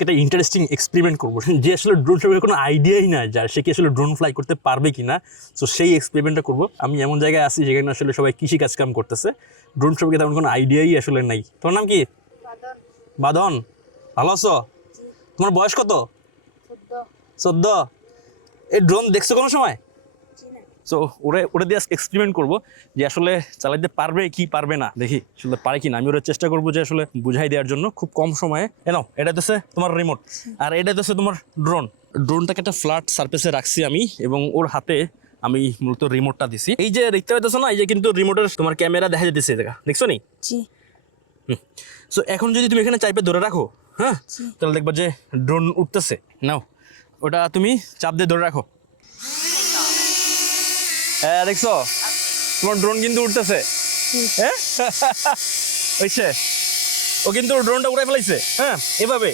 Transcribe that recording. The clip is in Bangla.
আজকে একটা ইন্টারেস্টিং এক্সপেরিমেন্ট করবো যে আসলে ড্রোন সম্পর্কে কোনো আইডিয়াই না যার সে কি আসলে ড্রোন ফ্লাই করতে পারবে কি না। সো সেই এক্সপেরিমেন্টটা করবো। আমি এমন জায়গায় আছি যেখানে আসলে সবাই কৃষি কাজ কাম করতেছে, ড্রোন সম্পর্কে তেমন কোনো আইডিয়াই আসলে নাই। তোমার নাম কি? বাদন। ভালো আছো? তোমার বয়স কত? 14। এই ড্রোন দেখছো কোনো সময়? সো ওরা দিয়ে এক্সপেরিমেন্ট করবো যে আসলে চালাইতে পারবে কি পারবে না, দেখি আসলে পারে কি না। আমি ওরা চেষ্টা করবো যে আসলে বুঝাই দেওয়ার জন্য খুব কম সময়ে। নাও, এটা হচ্ছে তোমার রিমোট আর এটা হচ্ছে তোমার ড্রোনটাকে একটা ফ্ল্যাট সারফেসে রাখছি আমি, এবং ওর হাতে আমি মূলত রিমোটটা দিছি। এই যে দেখতে পাইতেছো না, এই যে কিন্তু রিমোটের তোমার ক্যামেরা দেখা যেতেছে, দেখা দেখছো নি? সো এখন যদি তুমি এখানে চাইপে ধরে রাখো, হ্যাঁ, তাহলে দেখবা যে ড্রোন উঠতেছে। নাও, ওটা তুমি চাপ দিয়ে ধরে রাখো। হ্যাঁ, দেখছো তোমার ড্রোন কিন্তু উঠতেছে। হ্যাঁ হয়েছে, ও কিন্তু ড্রোনটা উড়াই ফেলাইছে। হ্যাঁ, এভাবে